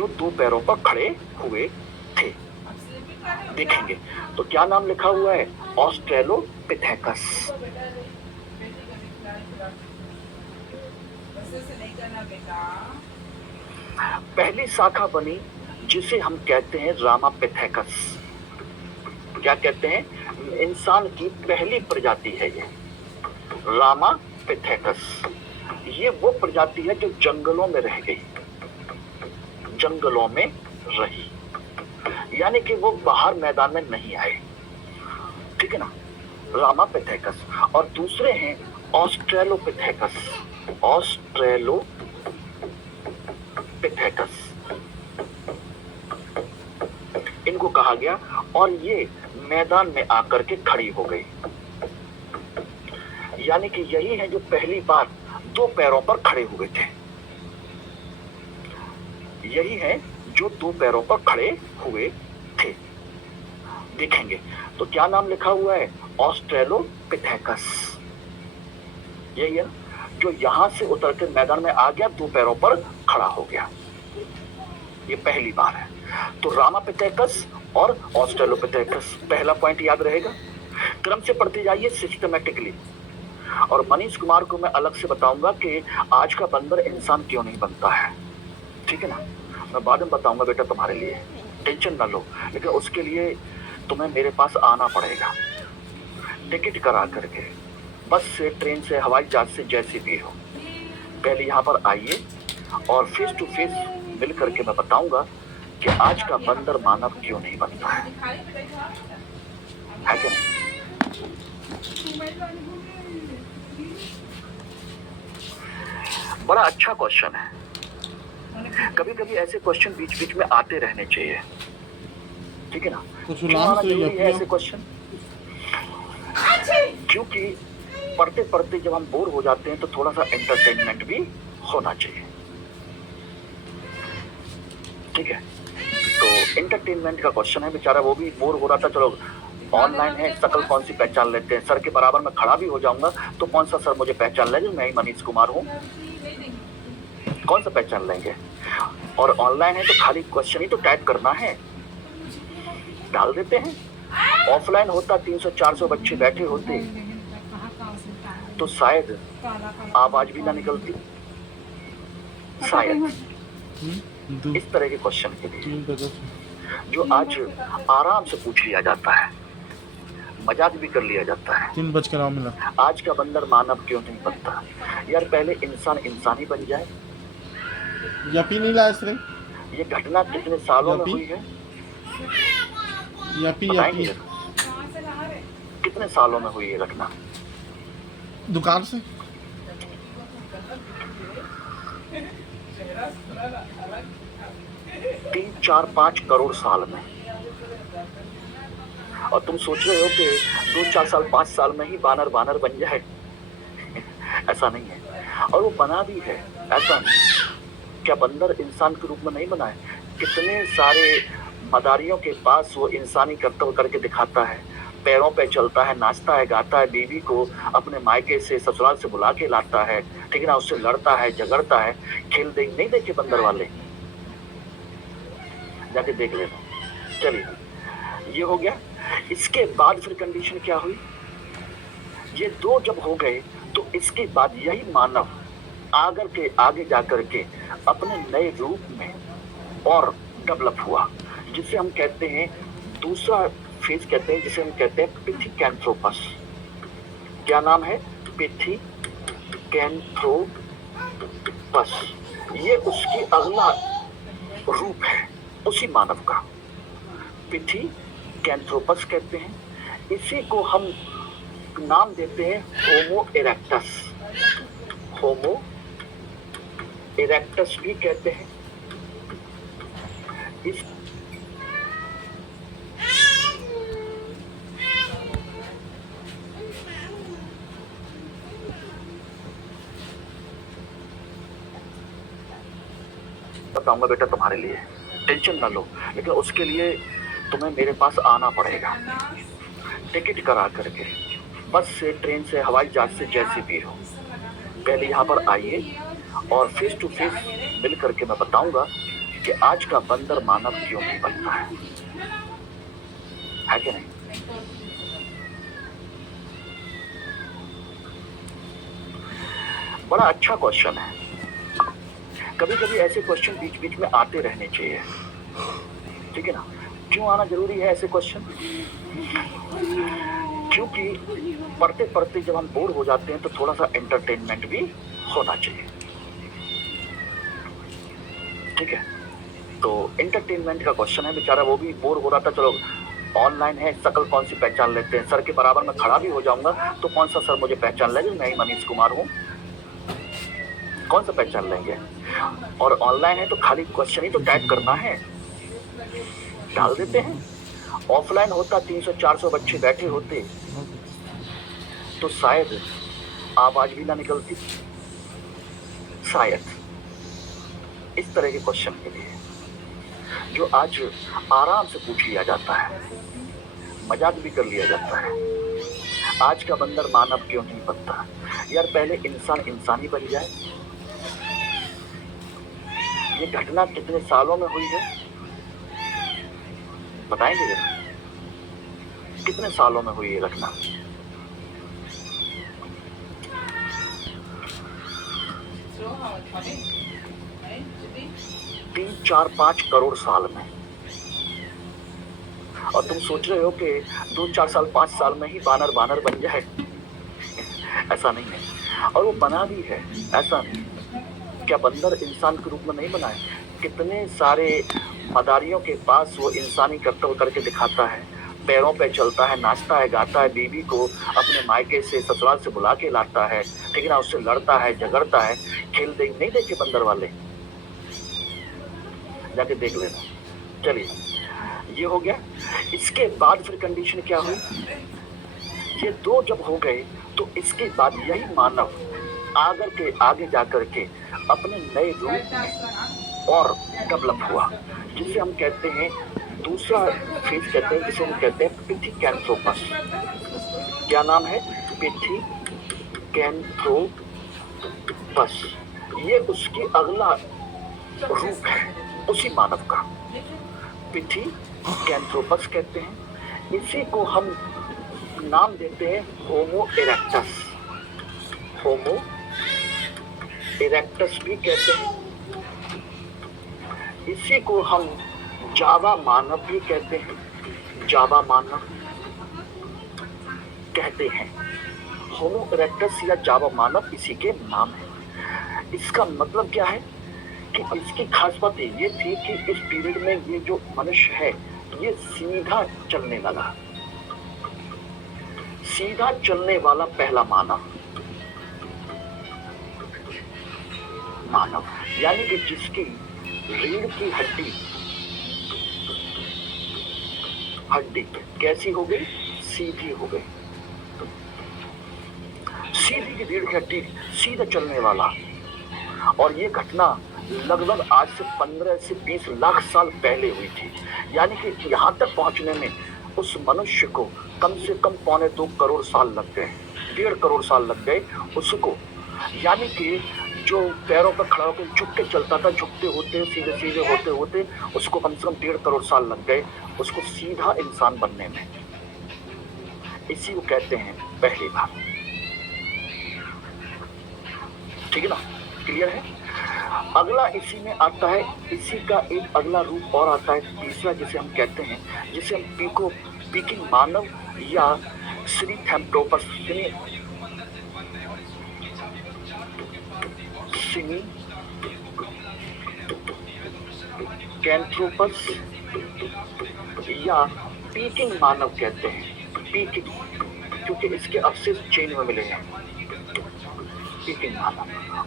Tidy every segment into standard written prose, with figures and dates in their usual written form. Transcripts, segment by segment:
जो दो पैरों पर खड़े हुए थे। देखेंगे तो क्या नाम लिखा हुआ है? ऑस्ट्रेलोपिथेकस। पहली शाखा बनी जिसे हम कहते हैं रामापिथेकस। क्या कहते हैं? इंसान की पहली प्रजाति है ये रामापिथेकस। ये वो प्रजाति है जो जंगलों में रह गई, जंगलों में रही, यानी कि वो बाहर मैदान में नहीं आए। ठीक है ना, रामापिथेकस। और दूसरे हैं ऑस्ट्रेलोपिथेकस। ऑस्ट्रेलोपिथेकस इनको कहा गया, और ये मैदान में आकर के खड़ी हो गई। यानी कि यही है जो पहली बार दो पैरों पर खड़े हुए थे। यही है जो दो पैरों पर खड़े हुए थे। देखेंगे तो क्या नाम लिखा हुआ है? ऑस्ट्रेलोपिथेकस। यही है जो यहां से उतर के मैदान में आ गया, दो पैरों पर खड़ा हो गया। ये पहली बार है। तो रामापिथेकस और ऑस्ट्रेलोपिथेकस, पहला पॉइंट याद रहेगा। क्रम से पढ़ते जाइए सिस्टमेटिकली। और मनीष कुमार को मैं अलग से बताऊंगा कि आज का बंदर इंसान क्यों नहीं बनता है। ठीक है ना, मैं बाद में बताऊंगा बेटा तुम्हारे लिए, टेंशन ना लो। लेकिन उसके लिए तुम्हें मेरे पास आना पड़ेगा, टिकट करा करके, बस से, ट्रेन से, हवाई जहाज से, जैसे भी हो। पहले यहाँ पर आइए और फेस टू फेस मिल करके मैं बताऊंगा कि आज का बंदर मानव क्यों नहीं बनता है कि नहीं? बड़ा अच्छा क्वेश्चन है। कभी कभी ऐसे क्वेश्चन बीच बीच में आते रहने चाहिए। ठीक है ना, जरूरी है ऐसे क्वेश्चन, क्योंकि पढ़ते पढ़ते जब हम बोर हो जाते हैं तो थोड़ा सा एंटरटेनमेंट भी होना चाहिए। ठीक है, तो एंटरटेनमेंट का क्वेश्चन है। बेचारा वो भी बोर हो रहा था, चलो ऑनलाइन है, शकल कौन सी पहचान लेते हैं। सर के बराबर में खड़ा भी हो जाऊंगा तो कौन सा सर मुझे पहचान लेंगे? मैं ही मनीष कुमार हूँ, कौन सा पहचान लेंगे? और ऑनलाइन है तो खाली क्वेश्चन ही तो टाइप करना है, डाल देते हैं। ऑफलाइन होता 300-400 बच्चे बैठे होते तो शायद आवाज भी ना निकलती, शायद। इस तरह के क्वेश्चन के लिए जो आज आराम से पूछ लिया जाता है, मजाक भी कर लिया जाता है। 3 बज कर मिला। आज का बंदर मानव क्यों नहीं बनता? यार पहले इंसान ही बन जाए। यपी नहीं लाया सर। ये घटना कितने सालों में हुई है? यपी कितने सालों में हुई ये घटना? दुकान से 3, 4, 5 करोड़ साल में। और तुम सोच रहे हो कि 2, 4 साल, 5 साल में ही बानर बन जाए? ऐसा नहीं है। और वो बना भी है, ऐसा नहीं। क्या बंदर इंसान के रूप में नहीं बना है? कितने सारे मदारियों के पास वो इंसानी कर्तव्य करके दिखाता है, पैरों पे चलता है, नाचता है, गाता है, बीवी को अपने मायके से, ससुराल से बुला के लाता है। ठीक है ना, उससे लड़ता है, झगड़ता है। खेल देख नहीं देखे बंदर वाले? जाके देख लेना। चलिए, ये हो गया। इसके बाद फिर कंडीशन क्या हुई? ये दो जब हो गए तो इसके बाद यही मानव आगे जाकर के अपने नए रूप में और डेवलप हुआ, जिसे हम कहते हैं, दूसरा फेज कहते हैं, जिसे हम कहते हैं पिथिकैंथ्रोपस। क्या नाम है? पिथिकैंथ्रोपस। ये उसकी अगला रूप है उसी मानव का, पिथिकैंथ्रोपस कहते हैं। इसी को हम नाम देते हैं होमो इरेक्टस। होमो इरेक्टस भी कहते हैं। इस बताऊंगा बेटा तुम्हारे लिए, टेंशन ना लो। लेकिन उसके लिए तुम्हें मेरे पास आना पड़ेगा, टिकट करा करके, बस से, ट्रेन से, हवाई जहाज से, जैसे भी हो। पहले यहाँ पर आइए और फेस टू फेस मिल करके मैं बताऊंगा कि आज का बंदर मानव क्यों नहीं बनता है कि नहीं? बड़ा अच्छा क्वेश्चन है। कभी कभी ऐसे क्वेश्चन बीच बीच में आते रहने चाहिए, ठीक है ना? क्यों आना जरूरी है ऐसे क्वेश्चन? क्योंकि पढ़ते पढ़ते जब हम बोर हो जाते हैं तो थोड़ा सा एंटरटेनमेंट भी होना चाहिए, ठीक है? तो एंटरटेनमेंट का क्वेश्चन है। बेचारा वो भी बोर हो रहा था, चलो ऑनलाइन है, शकल कौन सी पहचान लेते हैं। सर के बराबर में खड़ा भी हो जाऊंगा तो कौन सा सर मुझे पहचान लेगा? मैं ही मनीष कुमार हूँ, कौन सा पहचान लेंगे? और ऑनलाइन है तो खाली क्वेश्चन ही तो टाइप करना है, डाल देते हैं। ऑफलाइन होता 300-400 बच्चे बैठे होते तो शायद आवाज भी ना निकलती, शायद। इस तरह के क्वेश्चन के लिए जो आज आराम से पूछ लिया जाता है, मजाक भी कर लिया जाता है, आज का बंदर मानव क्यों नहीं बनता? यार पहले इंसान इंसान ही बन जाए। ये घटना कितने सालों में हुई है बताएंगे जरा? कितने सालों में हुई ये घटना? 3-4-5 करोड़ साल में। और तुम सोच रहे हो कि 2-4 साल 5 साल में ही बानर बानर बन जाए? ऐसा नहीं है। और वो बना भी है, ऐसा नहीं। क्या बंदर इंसान के रूप में नहीं बना है? कितने सारे मदारियों के पास वो इंसानी कर्तव्य करके दिखाता है, पैरों पे चलता है, नाचता है, गाता है, बीवी को अपने मायके से ससुराल से बुला के लाता है, ठीक है ना? उससे लड़ता है, झगड़ता है, खेल देख नहीं देखे बंदर वाले? जाके देख लेना। चलिए, ये हो गया। इसके बाद फिर कंडीशन क्या हुई? ये दो जब हो गए तो इसके बाद यही मानव आगे जाकर के अपने नए रूप में और डेवलप हुआ, जिसे हम कहते हैं, दूसरा फेज कहते हैं, जिसे हम कहते हैं पिथिकैंथ्रोपस। क्या नाम है? पिथिकैंथ्रोपस। ये उसकी अगला रूप है उसी मानव का, पिथिकैंथ्रोपस कहते हैं। इसी को हम नाम देते हैं होमो इरेक्टस। होमो इरेक्टस भी कहते हैं। इसी को हम जावा मानव भी कहते हैं, जावा मानव कहते हैं। होमो इरेक्टस या जावा मानव इसी के नाम है। इसका मतलब क्या है कि इसकी खास बात ये थी कि इस पीरियड में ये जो मनुष्य है ये सीधा चलने लगा, सीधा चलने वाला पहला मानव। यानी कि जिसकी रीढ़ की हड्डी कैसी हो गई? सीधी हो गई। सीधी की रीढ़ की हड्डी, सीधा चलने वाला। और ये घटना लगभग आज से 15 से 20 लाख साल पहले हुई थी। यानी कि यहाँ तक पहुंचने में उस मनुष्य को कम से कम 2.25 करोड़ साल लग गए, 1.5 करोड़ साल लग गए उसको। यानी कि जो पैरों पर खड़ा होकर झुक के चलता था, झुकते होते सीधे सीधे होते होते उसको कम से कम 1.5 करोड़ साल लग गए उसको सीधा इंसान बनने में। इसी को कहते हैं पहली बार। ठीक है ना? क्लियर है? अगला इसी में आता है, इसी का एक अगला रूप और आता है, तीसरा, जिसे हम कहते हैं, जिसे हम पीकिंग मानव या सिनीथैंथ्रोपस कैंथ्रोपस या पीकिंग मानव कहते हैं। पीकिंग क्योंकि इसके अवशेष चेन में मिले हैं, पीकिंग मानव।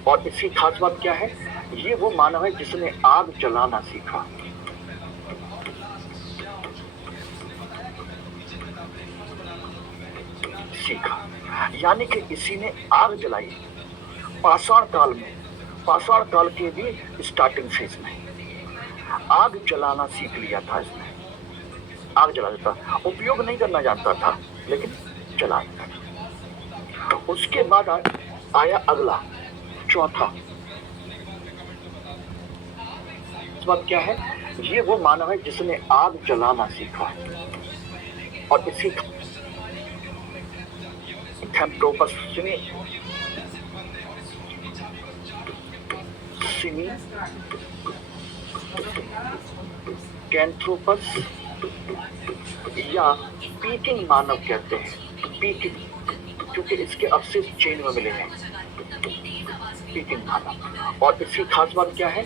और इसकी खास बात क्या है? ये वो मानव है जिसने आग जलाना सीखा। यानी कि इसी ने आग जलाई पाषाण काल के भी स्टार्टिंग फेज में आग जलाना सीख लिया था इसने। आग जला देता, उपयोग नहीं करना जानता था लेकिन जला देता था। उसके बाद आया अगला, चौथा खास बात क्या है, ये वो मानव है जिसने आग जलाना सीखा और इसी थैम्प्रोपस सिमी कैंथ्रोपस या पीकिंग मानव कहते हैं। पीकिंग क्योंकि इसके अवशेष चेन में मिले हैं। पीकिंग मानव। और इसकी खास बात क्या है,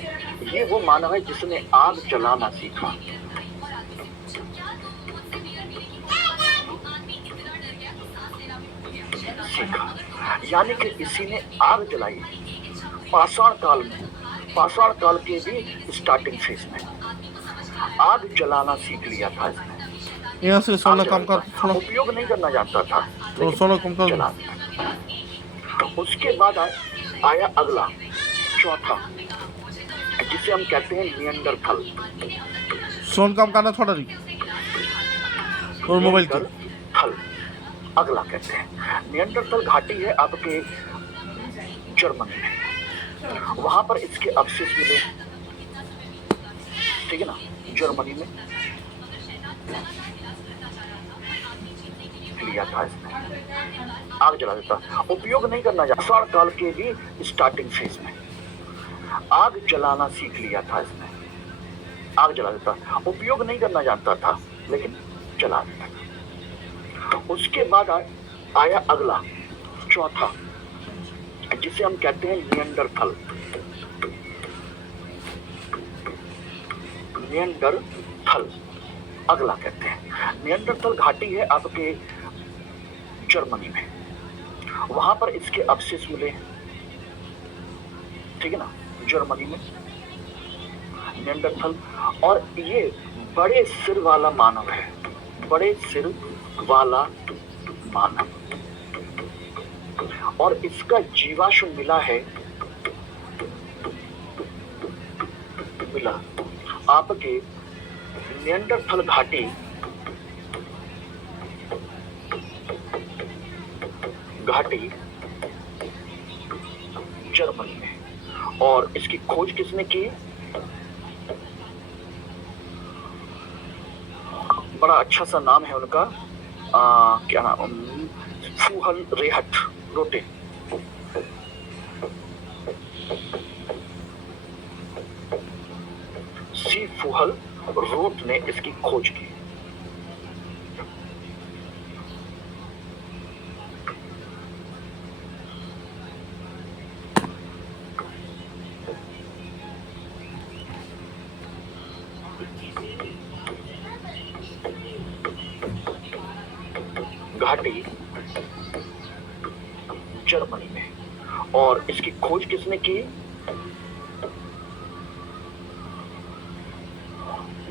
ये वो मानव है जिसने आग जलाना सीखा। यानी कि इसी ने आग जलाई पाषाण काल के भी स्टार्टिंग फेज में आग जलाना सीख लिया था इसने। यहाँ से सोना कम कर थोड़ा, उपयोग नहीं करना जानता था, थोड़ा सोना कम कर। जला दिया। उसके बाद आया अगला चौथा, जिसे हम कहते हैं नियंडरथल। सोन कम करना थोड़ा नहीं, और मोबाइल की थल अगला कहते हैं। नियंडरथल घाटी है आपके जर्मनी में, वहां पर इसके अवशेष मिले, ठीक है ना, जर्मनी में लिया था इसने, आग जला देता। उपयोग नहीं करना जानता, पाषाण काल के भी स्टार्टिंग फेज में आग जलाना सीख लिया था इसने, आग जला देता। उपयोग नहीं करना जानता था लेकिन जला देता था। उसके बाद आया अगला चौथा, जिसे हम कहते हैं नियंडरथल। नियंडरथल अगला कहते हैं। नियंडरथल घाटी है आपके जर्मनी में, वहां पर इसके अवशेष मिले, ठीक है ना, जर्मनी में नियंडरथल। और ये बड़े सिर वाला मानव है, बड़े सिर वाला मानव। और इसका जीवाश्म मिला आपके नियंडरथल घाटी जर्मनी में। और इसकी खोज किसने की? बड़ा अच्छा सा नाम है उनका, क्या नाम, फूहल रेहट रोटे। सी फूहल रोट ने इसकी खोज की। घाटी जर्मनी में। और इसकी खोज किसने की?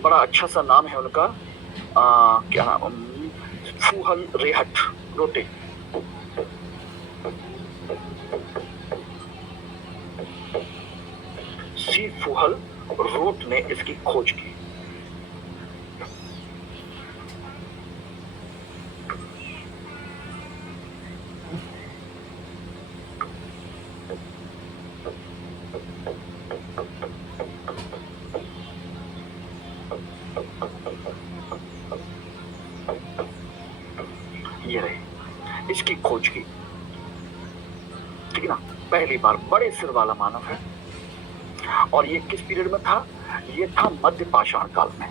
बड़ा अच्छा सा नाम है उनका, क्या नाम, फूहल रेहट रोटे। सी फूहल रोट ने इसकी खोज की। ये रहे, इसकी खोज की, ठीक है ना, पहली बार बड़े सिर वाला मानव है। और ये किस पीरियड में था? ये था मध्य पाषाण काल में।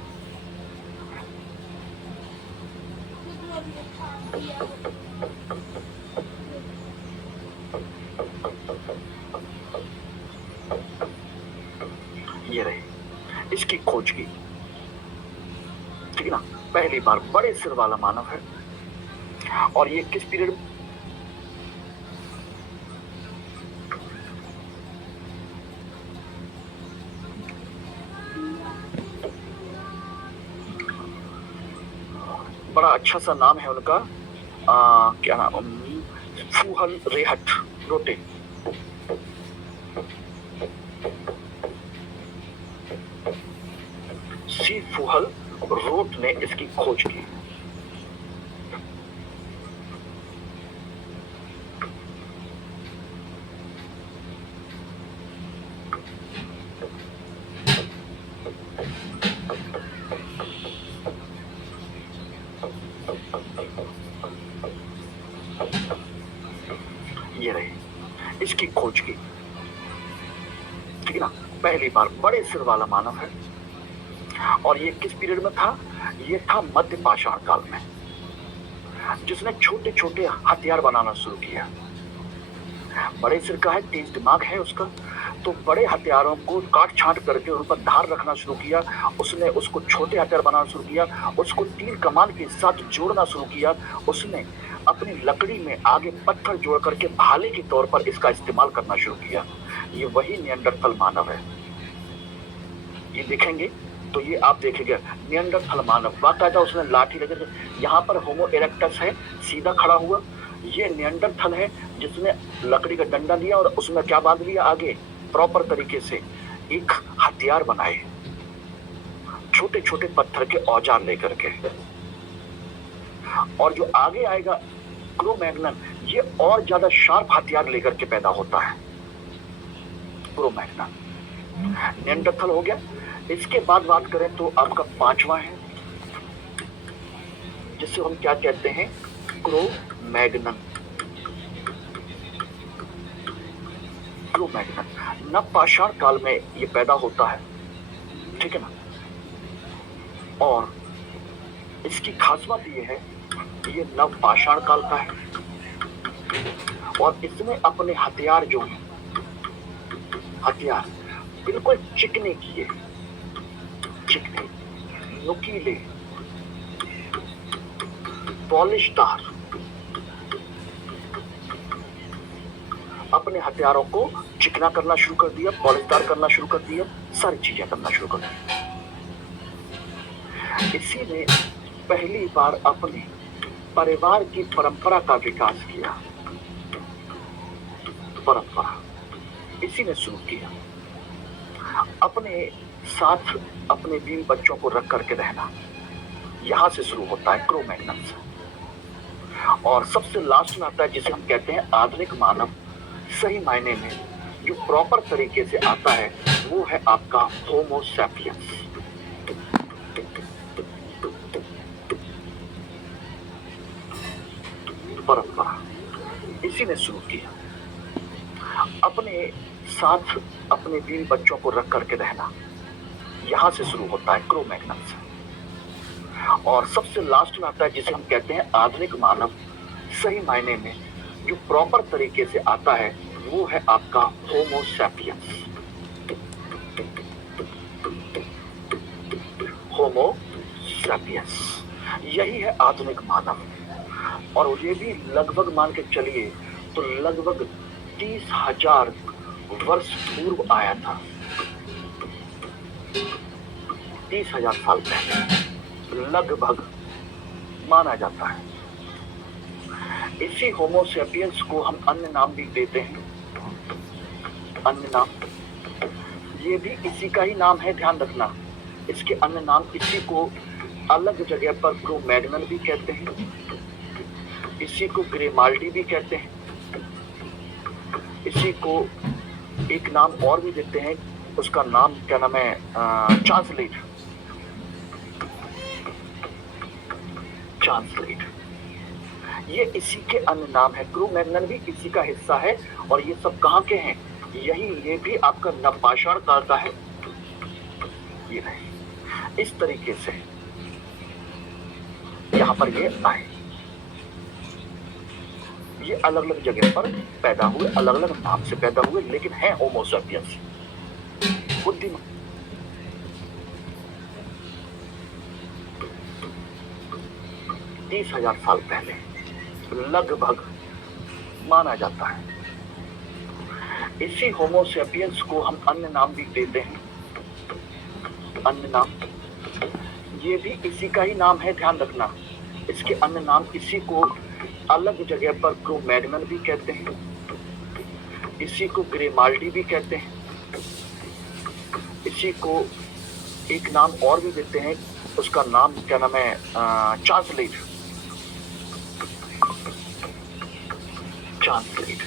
ये रहे, इसकी खोज की, ठीक है ना, पहली बार बड़े सिर वाला मानव है। और ये किस पीरियड में? बड़ा अच्छा सा नाम है उनका, क्या नाम, फूहल रेहट रोटे। सी फूहल रोट ने इसकी खोज की। खोज की, ठीक है ना। पहली बार बड़े सिर वाला मानव है, और ये किस पीरियड में था? ये था मध्य पाषाण काल में, जिसने छोटे छोटे हथियार बनाना शुरू किया। बड़े सिर का है, तेज दिमाग है उसका, तो बड़े हथियारों को काट छांट करके उन पर धार रखना शुरू किया। उसने उसको छोटे हथियार बनाना शुरू किया, उसको तीर कमान के साथ जोड़ना शुरू किया। उसने अपनी लकड़ी में आगे पत्थर जोड़ करके भाले के तौर पर इसका इस्तेमाल करना शुरू किया। ये वही निएंडरथल मानव है। ये देखेंगे तो ये आप देखेंगे निएंडरथल मानव, बाकायदा उसने लाठी लेकर, यहाँ पर होमो इरेक्टस है सीधा खड़ा हुआ, ये निएंडरथल है जिसने लकड़ी का डंडा लिया और उसमें क्या बांध लिया आगे, प्रॉपर तरीके से एक हथियार बनाए, छोटे छोटे पत्थर के औजार लेकर के। और जो आगे आएगा क्रो-मैग्नन, ये और ज्यादा शार्प हथियार लेकर के पैदा होता है। क्रो-मैग्नन निएंडरथल हो गया। इसके बाद बात करें तो आपका पांचवा है, जिसे हम क्या कहते हैं, क्रो-मैग्नन। क्रो-मैग्नन नवपाषाण काल में ये पैदा होता है, ठीक है ना। और इसकी खास बात ये है, ये नवपाषाण काल का है, और इसमें अपने हथियार जो हैं, हथियार बिल्कुल चिकने किए, चिकने, नुकीले, पॉलिशदार, अपने हथियारों को चिकना करना शुरू कर दिया, पॉलिशदार करना शुरू कर दिया, सारी चीजें करना शुरू कर दी। इसी ने पहली बार अपने परिवार की परंपरा का विकास किया। परंपरा इसी ने शुरू किया, अपने साथ अपने बीवी बच्चों को रख करके रहना, यहां से शुरू होता है क्रो-मैग्नन से। और सबसे लास्ट में आता है जिसे हम कहते हैं आधुनिक मानव, सही मायने में जो प्रॉपर तरीके से आता है वो है आपका होमो सैपियंस। परंपरा इसी ने शुरू किया, अपने साथ अपने बीवी बच्चों को रख करके रहना, यहां से शुरू होता है क्रो-मैग्नन से। और सबसे लास्ट में आता है जिसे हम कहते हैं आधुनिक मानव, सही मायने में जो प्रॉपर तरीके से आता है वो है आपका होमो सैपियंस। होमो सैपियंस यही है आधुनिक मानव। और ये भी लगभग मान के चलिए तो लगभग 30,000 वर्ष पूर्व आया था, 30,000 साल पहले लगभग माना जाता है। इसी होमो सैपियंस को हम अन्य नाम भी देते हैं, अन्य नाम, ये भी इसी का ही नाम है, ध्यान रखना। इसके अन्य नाम, इसी को अलग जगह पर क्रो-मैग्नन भी कहते हैं, इसी को ग्रिमाल्डी भी कहते हैं, इसी को एक नाम और भी देते हैं, उसका नाम क्या नाम है, चांसलेट। चांसलेट ये इसी के अन्य नाम है। क्रो-मैग्नन भी इसी का हिस्सा है। और ये सब कहाँ के हैं, यही, ये भी आपका नवपाषाण काल का है। ये नहीं, इस तरीके से यहाँ पर ये आए, ये अलग अलग जगह पर पैदा हुए, अलग अलग नाम से पैदा हुए, लेकिन है होमो सैपियंस, बुद्धिमान। 30,000 साल पहले लगभग माना जाता है। इसी होमो सैपियंस को हम अन्य नाम भी देते हैं, अन्य नाम, ये भी इसी का ही नाम है, ध्यान रखना। इसके अन्य नाम, इसी को अलग जगह पर क्रो-मैग्नन भी कहते हैं, इसी को ग्रिमाल्डी भी कहते हैं, इसी को एक नाम और भी देते हैं, उसका नाम क्या नाम है, चांसलेट। चांसलेट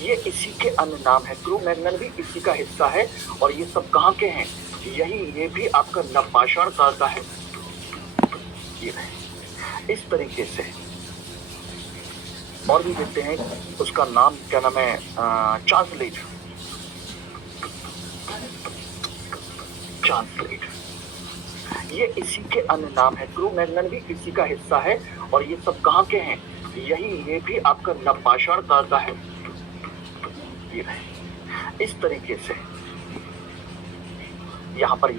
ये इसी के अन्य नाम है। क्रो-मैग्नन भी इसी का हिस्सा है। और ये सब कहाँ के हैं, यही, ये भी आपका नवपाषाण काल का है। ये इस तरीके से और भी देखते हैं उसका नाम क्या नाम है, ट्रांसलेट। ट्रांसलेट ये इसी के अन्य नाम है। क्रू मैग्नन भी इसी का हिस्सा है। और ये सब कहाँ के हैं, ये भी आपका नवपाषाण काल का है। ये इस तरीके से यहाँ पर